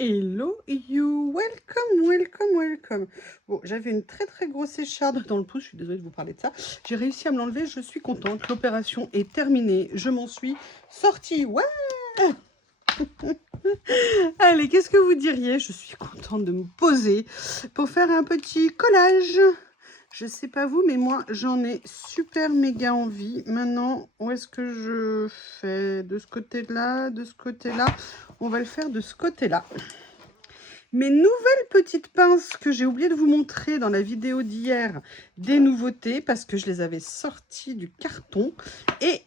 Hello you, welcome, welcome, welcome. Bon, j'avais une très grosse écharde dans le pouce, je suis désolée de vous parler de ça. J'ai réussi à me l'enlever, je suis contente. L'opération est terminée, je m'en suis sortie. Ouais. Allez, qu'est-ce que vous diriez? Je suis contente de me poser pour faire un petit collage. Je sais pas vous, mais moi, j'en ai super méga envie. Maintenant, où est-ce que je fais? De ce côté-là, de ce côté-là. On va le faire de ce côté-là. Mes nouvelles petites pinces que j'ai oublié de vous montrer dans la vidéo d'hier, des nouveautés, parce que je les avais sorties du carton et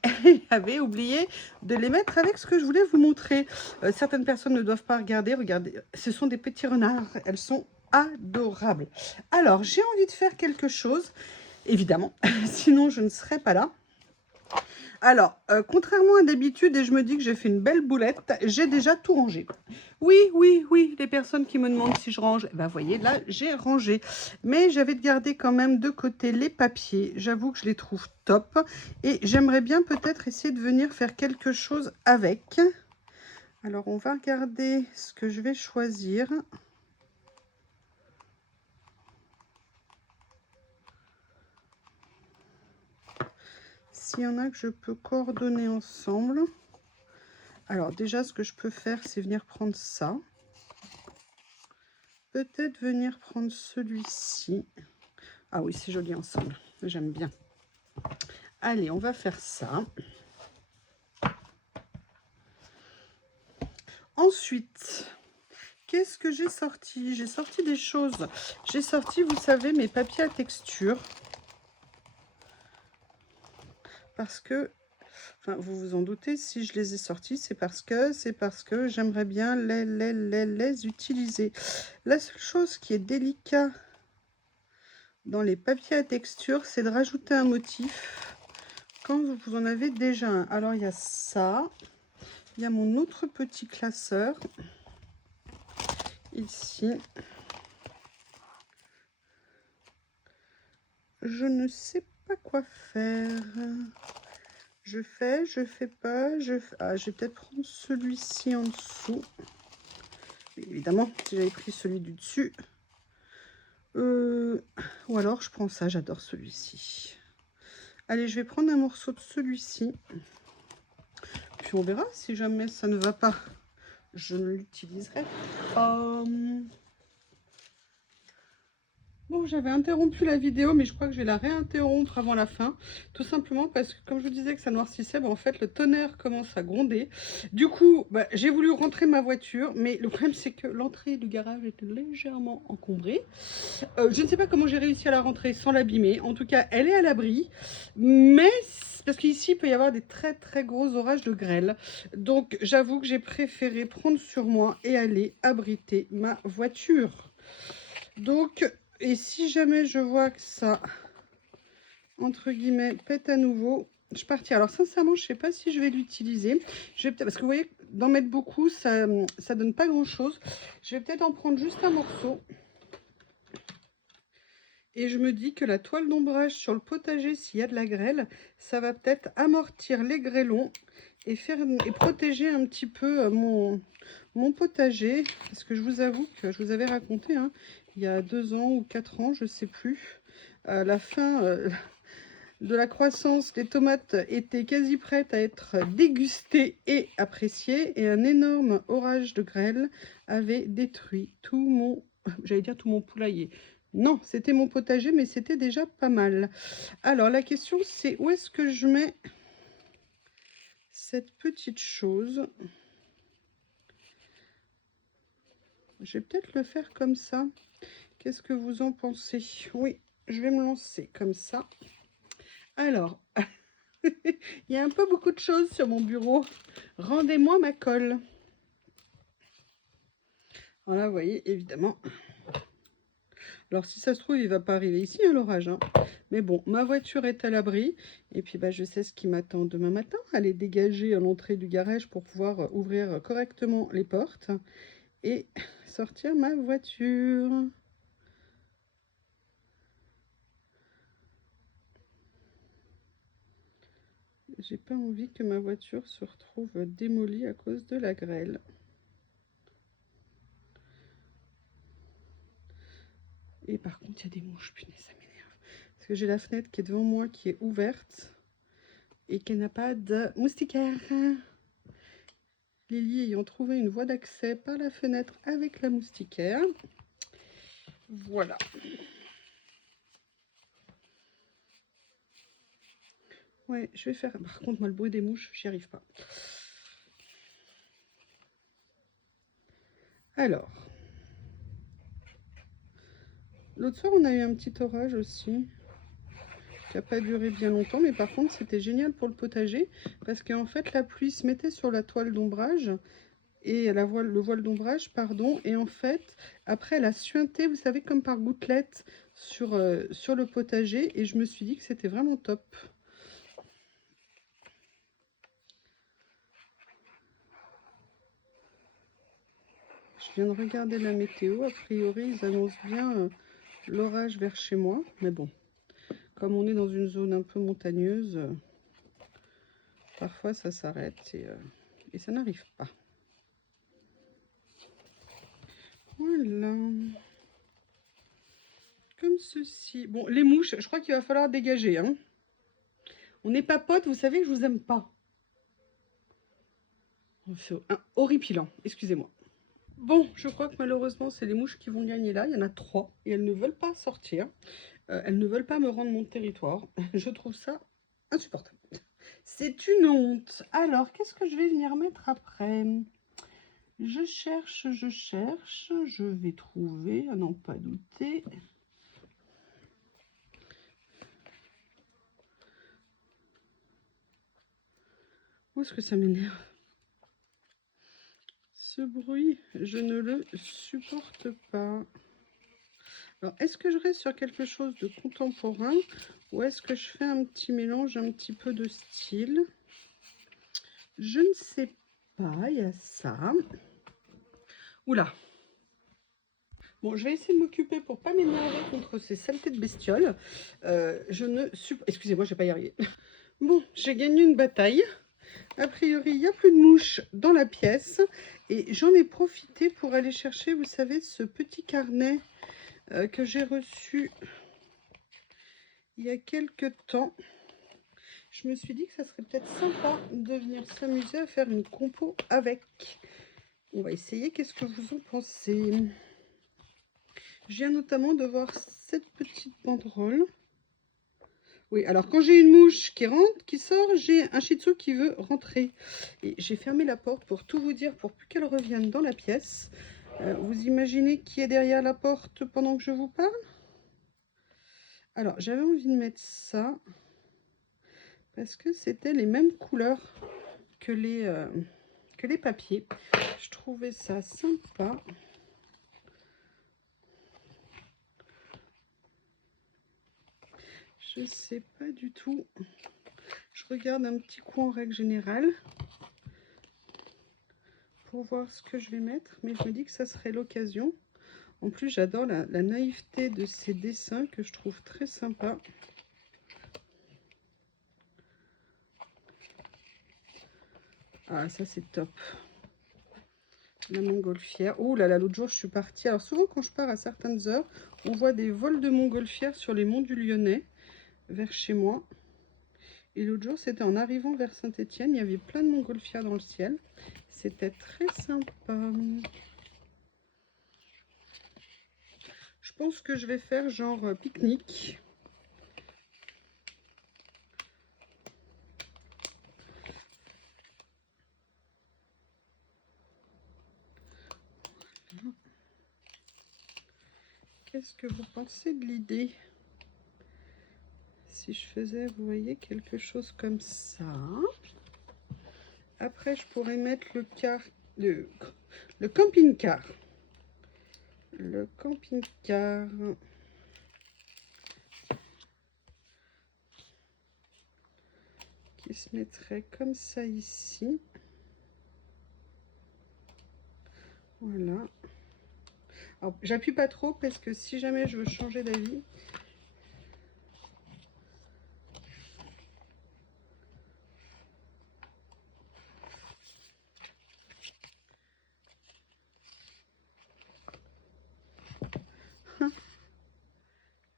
j'avais oublié de les mettre avec ce que je voulais vous montrer. Certaines personnes ne doivent pas regarder. Regardez, ce sont des petits renards. Elles sont adorables. Alors, j'ai envie de faire quelque chose, évidemment, sinon je ne serais pas là. Alors, contrairement à d'habitude, et je me dis que j'ai fait une belle boulette, j'ai déjà tout rangé. Oui, oui, oui, les personnes qui me demandent si je range, ben voyez, là, j'ai rangé. Mais j'avais gardé quand même de côté les papiers. J'avoue que je les trouve top. Et j'aimerais bien peut-être essayer de venir faire quelque chose avec. Alors, on va regarder ce que je vais choisir. S'il y en a que je peux coordonner ensemble. Alors, déjà, ce que je peux faire, c'est venir prendre ça. Peut-être venir prendre celui-ci. Ah oui, c'est joli ensemble. J'aime bien. Allez, on va faire ça. Ensuite, qu'est-ce que j'ai sorti? J'ai sorti des choses. J'ai sorti, vous savez, mes papiers à texture. Parce que, enfin, vous vous en doutez, si je les ai sortis, c'est parce que j'aimerais bien les utiliser. La seule chose qui est délicate dans les papiers à texture, c'est de rajouter un motif quand vous en avez déjà un. Alors, il y a ça. Il y a mon autre petit classeur ici. Je ne sais pas quoi faire. Je fais pas. Ah, je vais peut-être prendre celui-ci en dessous. Évidemment, si j'avais pris celui du dessus. Ou alors, je prends ça. J'adore celui-ci. Allez, je vais prendre un morceau de celui-ci. Puis on verra. Si jamais ça ne va pas, je ne l'utiliserai pas. Bon, j'avais interrompu la vidéo, mais je crois que je vais la réinterrompre avant la fin. Tout simplement parce que, comme je vous disais que ça noircissait, en fait, le tonnerre commence à gronder. Du coup, j'ai voulu rentrer ma voiture, mais le problème, c'est que l'entrée du garage était légèrement encombrée. Je ne sais pas comment j'ai réussi à la rentrer sans l'abîmer. En tout cas, elle est à l'abri. Mais parce qu'ici, il peut y avoir des très gros orages de grêle. Donc, j'avoue que j'ai préféré prendre sur moi et aller abriter ma voiture. Donc, et si jamais je vois que ça, entre guillemets, pète à nouveau, je partirai. Alors, sincèrement, je ne sais pas si je vais l'utiliser. Je vais peut-être, parce que vous voyez, d'en mettre beaucoup, ça donne pas grand-chose. Je vais peut-être en prendre juste un morceau. Et je me dis que la toile d'ombrage sur le potager, s'il y a de la grêle, ça va peut-être amortir les grêlons et protéger un petit peu mon potager. Parce que je vous avoue que je vous avais raconté, hein, il y a 2 ans ou 4 ans, je ne sais plus, à la fin de la croissance, les tomates étaient quasi prêtes à être dégustées et appréciées. Et un énorme orage de grêle avait détruit tout mon, j'allais dire tout mon poulailler. Non, c'était mon potager, mais c'était déjà pas mal. Alors, la question, c'est où est-ce que je mets cette petite chose? Je vais peut-être le faire comme ça. Qu'est-ce que vous en pensez? Oui, je vais me lancer comme ça. Alors, il y a un peu beaucoup de choses sur mon bureau. Rendez-moi ma colle. Voilà, vous voyez, évidemment. Alors, si ça se trouve, il ne va pas arriver ici, hein, l'orage. Hein. Mais bon, ma voiture est à l'abri. Et puis, je sais ce qui m'attend demain matin. Aller dégager à l'entrée du garage pour pouvoir ouvrir correctement les portes. Et sortir ma voiture. J'ai pas envie que ma voiture se retrouve démolie à cause de la grêle. Et par contre, il y a des mouches, punaise, ça m'énerve. Parce que j'ai la fenêtre qui est devant moi, qui est ouverte et qui n'a pas de moustiquaire. Lily ayant trouvé une voie d'accès par la fenêtre avec la moustiquaire. Voilà. Ouais, je vais faire... Par contre, moi, le bruit des mouches, j'y arrive pas. Alors. L'autre soir, on a eu un petit orage aussi. Qui n'a pas duré bien longtemps. Mais par contre, c'était génial pour le potager. Parce qu'en fait, la pluie se mettait sur la toile d'ombrage. Et le voile d'ombrage, pardon. Et en fait, après, elle a suinté, vous savez, comme par gouttelettes sur le potager. Et je me suis dit que c'était vraiment top. Je viens de regarder la météo. A priori, ils annoncent bien l'orage vers chez moi. Mais bon, comme on est dans une zone un peu montagneuse, parfois ça s'arrête et ça n'arrive pas. Voilà. Comme ceci. Bon, les mouches, je crois qu'il va falloir dégager. Hein. On n'est pas potes, vous savez que je vous aime pas. C'est horripilant, excusez-moi. Bon, je crois que malheureusement, c'est les mouches qui vont gagner là. Il y en a 3 et elles ne veulent pas sortir. Elles ne veulent pas me rendre mon territoire. Je trouve ça insupportable. C'est une honte. Alors, qu'est-ce que je vais venir mettre après? Je cherche, je vais trouver, à n'en pas douter. Où est-ce que ça m'énerve? Ce bruit, je ne le supporte pas. Alors, est-ce que je reste sur quelque chose de contemporain ou est-ce que je fais un petit mélange, un petit peu de style? Je ne sais pas, il y a ça. Oula. Bon, je vais essayer de m'occuper pour pas m'énerver contre ces saletés de bestioles. Je ne supporte... Excusez-moi, je vais pas y arriver. Bon, j'ai gagné une bataille. A priori, il n'y a plus de mouches dans la pièce. Et j'en ai profité pour aller chercher, vous savez, ce petit carnet que j'ai reçu il y a quelques temps. Je me suis dit que ça serait peut-être sympa de venir s'amuser à faire une compo avec. On va essayer, qu'est-ce que vous en pensez? Je viens notamment de voir cette petite banderole. Oui, alors quand j'ai une mouche qui rentre, qui sort, j'ai un shih tzu qui veut rentrer. Et j'ai fermé la porte pour tout vous dire, pour plus qu'elle revienne dans la pièce. Vous imaginez qui est derrière la porte pendant que je vous parle? Alors, j'avais envie de mettre ça, parce que c'était les mêmes couleurs que les papiers. Je trouvais ça sympa. Je sais pas du tout. Je regarde un petit coup en règle générale pour voir ce que je vais mettre, mais je me dis que ça serait l'occasion. En plus, j'adore la naïveté de ces dessins que je trouve très sympa. Ah, ça c'est top. La montgolfière. Oh là là, l'autre jour je suis partie. Alors souvent quand je pars à certaines heures, on voit des vols de montgolfières sur les monts du Lyonnais, vers chez moi. Et l'autre jour, c'était en arrivant vers Saint-Étienne, il y avait plein de montgolfières dans le ciel. C'était très sympa. Je pense que je vais faire genre pique-nique. Qu'est-ce que vous pensez de l'idée? Si je faisais, vous voyez, quelque chose comme ça. Après, je pourrais mettre le camping-car. Le camping-car. Qui se mettrait comme ça ici. Voilà. Alors, j'appuie pas trop parce que si jamais je veux changer d'avis,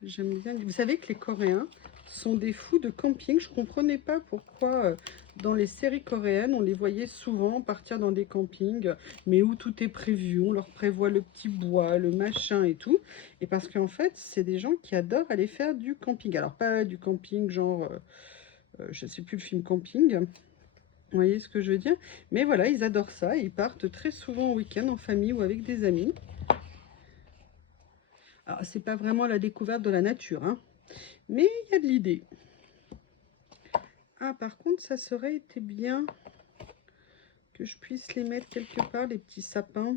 J'aime bien. Vous savez que les Coréens sont des fous de camping. Je ne comprenais pas pourquoi dans les séries coréennes, on les voyait souvent partir dans des campings, mais où tout est prévu. On leur prévoit le petit bois, le machin et tout. Et parce qu'en fait, c'est des gens qui adorent aller faire du camping. Alors, pas du camping genre, je ne sais plus le film Camping. Vous voyez ce que je veux dire? Mais voilà, ils adorent ça. Ils partent très souvent au week-end en famille ou avec des amis. Alors, c'est pas vraiment la découverte de la nature, hein, mais il y a de l'idée. Ah, par contre, ça serait été bien que je puisse les mettre quelque part, les petits sapins.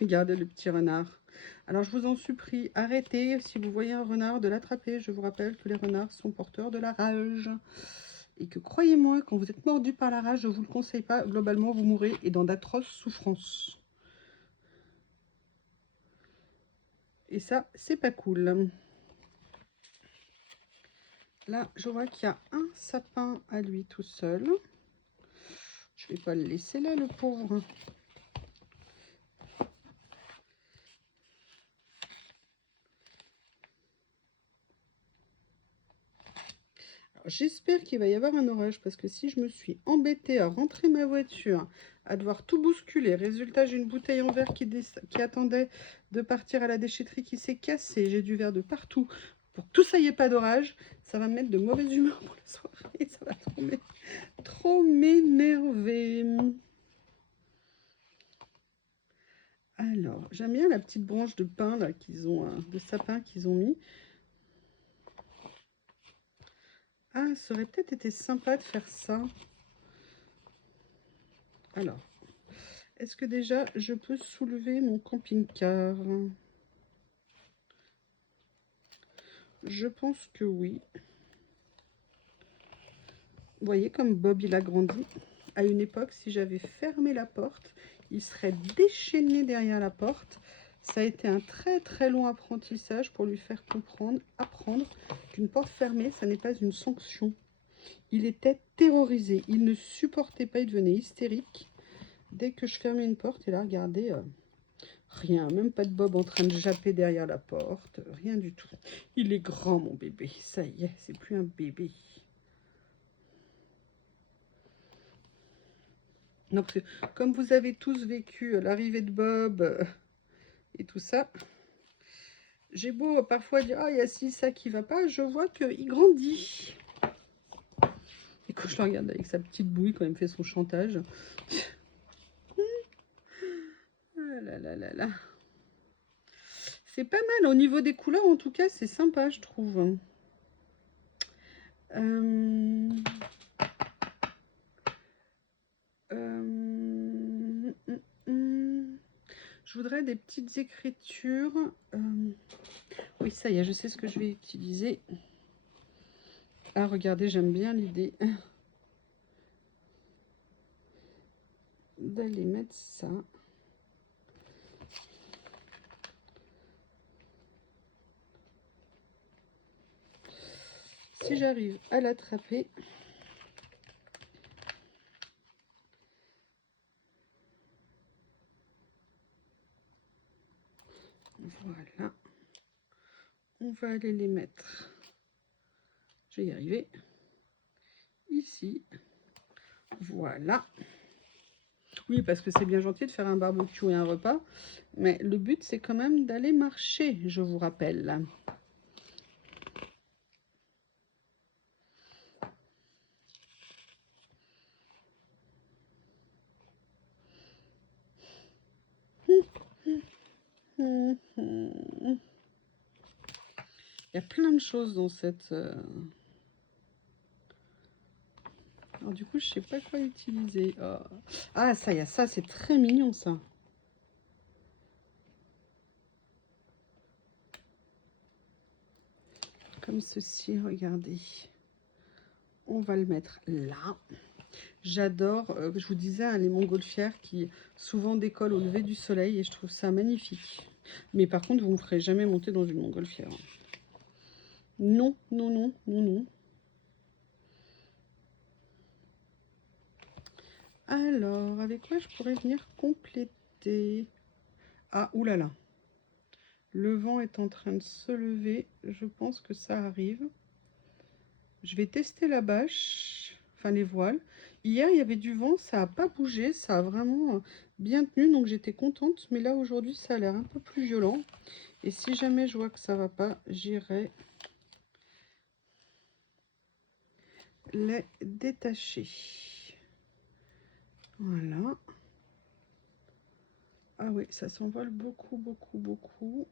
Regardez le petit renard. Alors, je vous en supplie, arrêtez. Si vous voyez un renard, de l'attraper. Je vous rappelle que les renards sont porteurs de la rage. Et que, croyez-moi, quand vous êtes mordu par la rage, je ne vous le conseille pas. Globalement, vous mourrez et dans d'atroces souffrances. Et ça, c'est pas cool. Là, je vois qu'il y a un sapin à lui tout seul. Je vais pas le laisser là, le pauvre. J'espère qu'il va y avoir un orage parce que si je me suis embêtée à rentrer ma voiture, à devoir tout bousculer, résultat j'ai une bouteille en verre qui attendait de partir à la déchetterie qui s'est cassée, j'ai du verre de partout. Pour que tout ça y ait pas d'orage, ça va me mettre de mauvaise humeur pour la soirée, ça va trop m'énerver. Alors, j'aime bien la petite branche de pin là qu'ils ont, de sapin qu'ils ont mis. Ah, ça aurait peut-être été sympa de faire ça. Alors, est-ce que déjà je peux soulever mon camping-car? Je pense que oui. Vous voyez comme Bob il a grandi. À une époque, si j'avais fermé la porte, il serait déchaîné derrière la porte. Ça a été un très très long apprentissage pour lui faire apprendre qu'une porte fermée, ça n'est pas une sanction. Il était terrorisé, il ne supportait pas, il devenait hystérique. Dès que je fermais une porte, et là, regardez, rien, même pas de Bob en train de japper derrière la porte, rien du tout. Il est grand, mon bébé, ça y est, c'est plus un bébé. Non, parce que comme vous avez tous vécu l'arrivée de Bob et tout ça, j'ai beau parfois dire, ah, il y a ci, ça qui va pas, je vois qu'il grandit. Et quand je le regarde avec sa petite bouille, quand il me fait son chantage. Ah là là là là. C'est pas mal, au niveau des couleurs, en tout cas, c'est sympa, je trouve. Euh, euh, Je voudrais des petites écritures. Oui, ça y est, je sais ce que je vais utiliser. Ah, regardez, j'aime bien l'idée d'aller mettre ça. Si j'arrive à l'attraper. Voilà. On va aller les mettre. Je vais y arriver. Ici. Voilà. Oui, parce que c'est bien gentil de faire un barbecue et un repas. Mais le but, c'est quand même d'aller marcher, je vous rappelle. Il y a plein de choses dans cette... Alors du coup, je sais pas quoi utiliser. Oh. Ah, ça y est, ça, c'est très mignon, ça. Comme ceci, regardez. On va le mettre là. J'adore, je vous disais, hein, les montgolfières qui souvent décollent au lever du soleil et je trouve ça magnifique. Mais par contre, vous ne me ferez jamais monter dans une montgolfière. Non, non, non, non, non. Alors, avec quoi je pourrais venir compléter? Ah, oulala. Le vent est en train de se lever. Je pense que ça arrive. Je vais tester la bâche, enfin les voiles. Hier, il y avait du vent, ça n'a pas bougé, ça a vraiment bien tenu, donc j'étais contente. Mais là, aujourd'hui, ça a l'air un peu plus violent. Et si jamais je vois que ça va pas, j'irai les détacher. Voilà. Ah oui, ça s'envole beaucoup, beaucoup, beaucoup.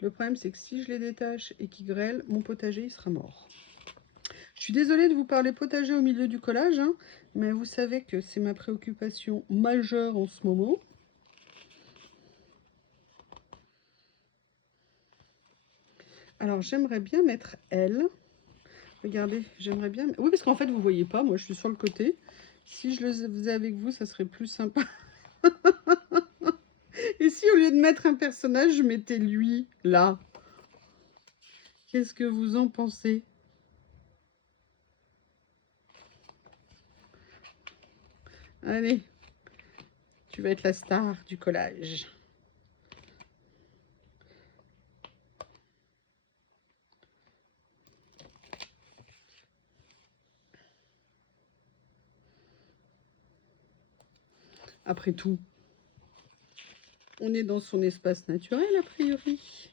Le problème, c'est que si je les détache et qu'ils grêlent, mon potager, il sera mort. Je suis désolée de vous parler potager au milieu du collage, hein, mais vous savez que c'est ma préoccupation majeure en ce moment. Alors, j'aimerais bien mettre elle. Regardez, j'aimerais bien... Oui, parce qu'en fait, vous voyez pas, moi, je suis sur le côté. Si je le faisais avec vous, ça serait plus sympa. Et si, au lieu de mettre un personnage, je mettais lui, là? Qu'est-ce que vous en pensez? Allez, tu vas être la star du collage. Après tout, on est dans son espace naturel, a priori.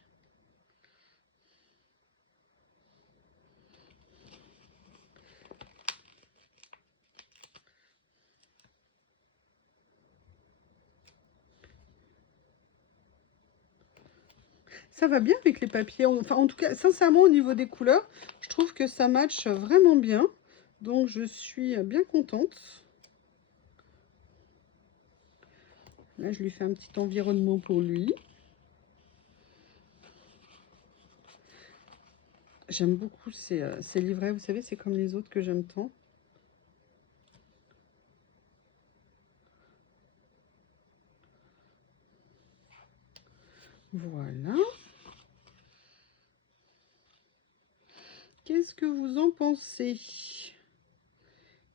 Ça va bien avec les papiers. Enfin, en tout cas, sincèrement, au niveau des couleurs, je trouve que ça match vraiment bien. Donc, je suis bien contente. Là, je lui fais un petit environnement pour lui. J'aime beaucoup ces livrets. Vous savez, c'est comme les autres que j'aime tant. Voilà. Qu'est-ce que vous en pensez?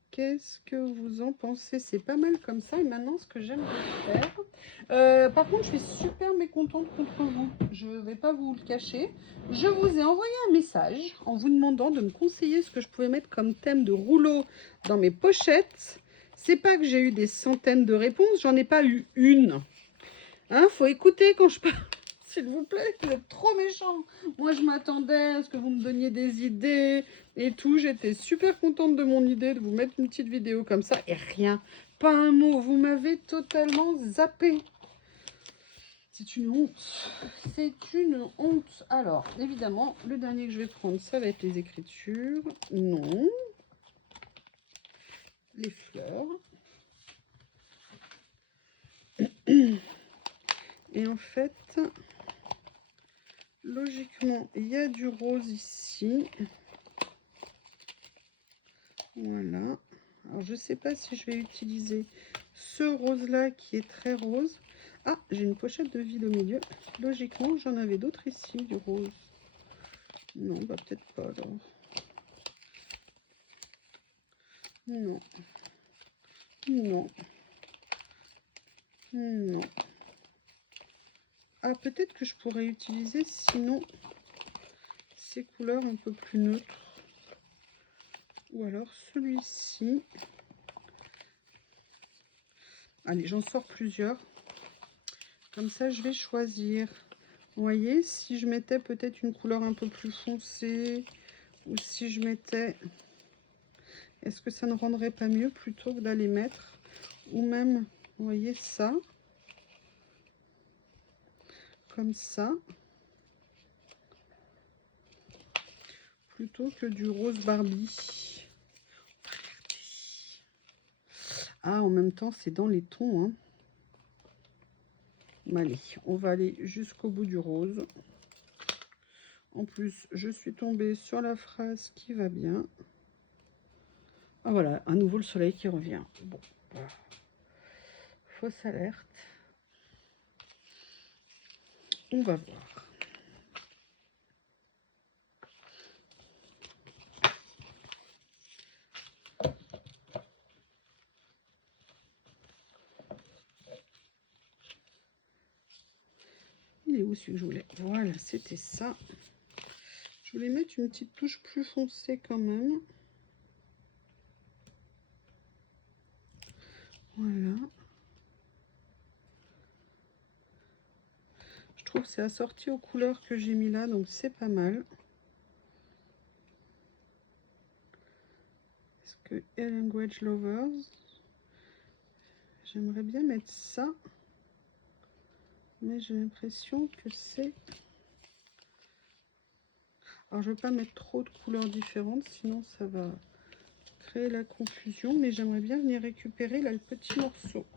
Qu'est-ce que vous en pensez? C'est pas mal comme ça. Et maintenant, ce que j'aimerais faire... par contre, je suis super mécontente contre vous. Je ne vais pas vous le cacher. Je vous ai envoyé un message en vous demandant de me conseiller ce que je pouvais mettre comme thème de rouleau dans mes pochettes. C'est pas que j'ai eu des centaines de réponses. J'en ai pas eu une. Hein, faut écouter quand je parle. S'il vous plaît, vous êtes trop méchant. Moi, je m'attendais à ce que vous me donniez des idées et tout. J'étais super contente de mon idée de vous mettre une petite vidéo comme ça. Et rien, pas un mot. Vous m'avez totalement zappé. C'est une honte. C'est une honte. Alors, évidemment, le dernier que je vais prendre, ça va être les écritures. Non. Les fleurs. Et en fait... Logiquement, il y a du rose ici. Voilà. Alors, je ne sais pas si je vais utiliser ce rose-là qui est très rose. Ah, j'ai une pochette de vide au milieu. Logiquement, j'en avais d'autres ici, du rose. Non, bah peut-être pas alors. Non. Non. Non. Ah, peut-être que je pourrais utiliser sinon ces couleurs un peu plus neutres. Ou alors celui-ci. Allez, j'en sors plusieurs. Comme ça, je vais choisir. Vous voyez, si je mettais peut-être une couleur un peu plus foncée, ou si je mettais... Est-ce que ça ne rendrait pas mieux plutôt que d'aller mettre, ou même, vous voyez, ça, comme ça, plutôt que du rose Barbie. Ah, en même temps, c'est dans les tons, hein. Allez, on va aller jusqu'au bout du rose. En plus, je suis tombée sur la phrase qui va bien. Ah voilà, à nouveau le soleil qui revient. Bon, fausse alerte. On va voir. où celui que je voulais? Voilà, c'était ça. Je voulais mettre une petite touche plus foncée quand même. Voilà. Je trouve que c'est assorti aux couleurs que j'ai mis là, donc c'est pas mal. Est-ce que Language Lovers, j'aimerais bien mettre ça, mais j'ai l'impression que c'est... Alors je ne veux pas mettre trop de couleurs différentes, sinon ça va créer la confusion, mais j'aimerais bien venir récupérer là le petit morceau.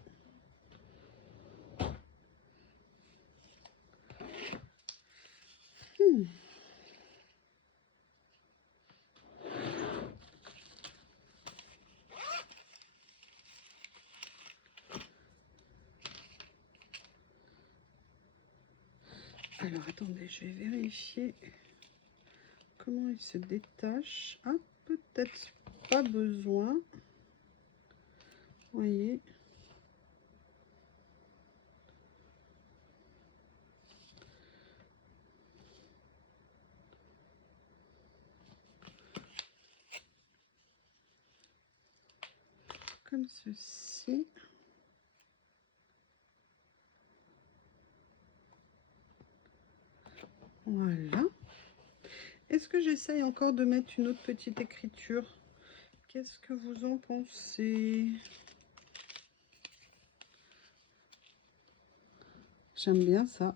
Alors attendez, je vais vérifier comment il se détache. Ah, peut-être pas besoin. Vous voyez. Comme ceci. Voilà. Est-ce que j'essaye encore de mettre une autre petite écriture? Qu'est-ce que vous en pensez? J'aime bien ça.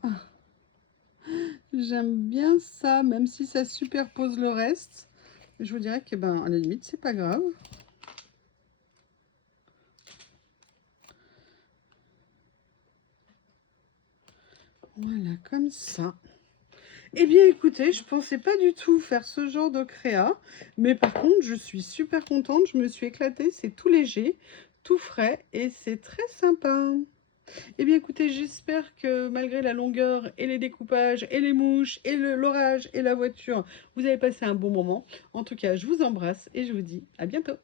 J'aime bien ça, même si ça superpose le reste. Je vous dirais que, ben, à la limite, c'est pas grave. Voilà, comme ça. Eh bien, écoutez, je pensais pas du tout faire ce genre de créa. Mais par contre, je suis super contente. Je me suis éclatée. C'est tout léger, tout frais et c'est très sympa. Eh bien, écoutez, j'espère que malgré la longueur et les découpages et les mouches et l'orage et la voiture, vous avez passé un bon moment. En tout cas, je vous embrasse et je vous dis à bientôt.